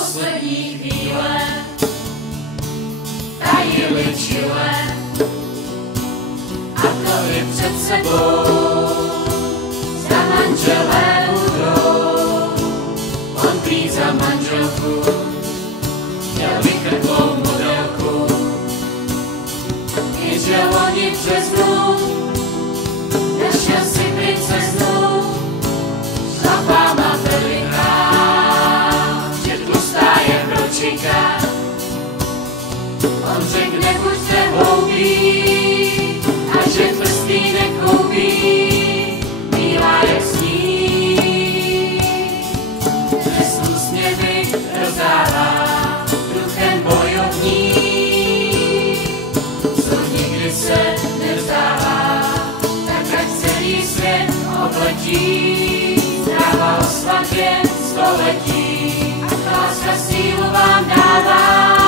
poslední chvíle tajily čile a to i před sebou za manželé budou. On prý za manželku měl vykrklou modelku, jenže loni v březnu našel si princeznu. Chlapá má veliká, že tlustá je pročika. On řekl, nebuďte hloupí a že prstý nekoupí, bílá jak sníh. Dnes úsměvy rozdává duchem bojovník, co nikdy se nevzdává, tak ať celý svět obletí. Zdravá o svatbě století, láska sílu vám dává.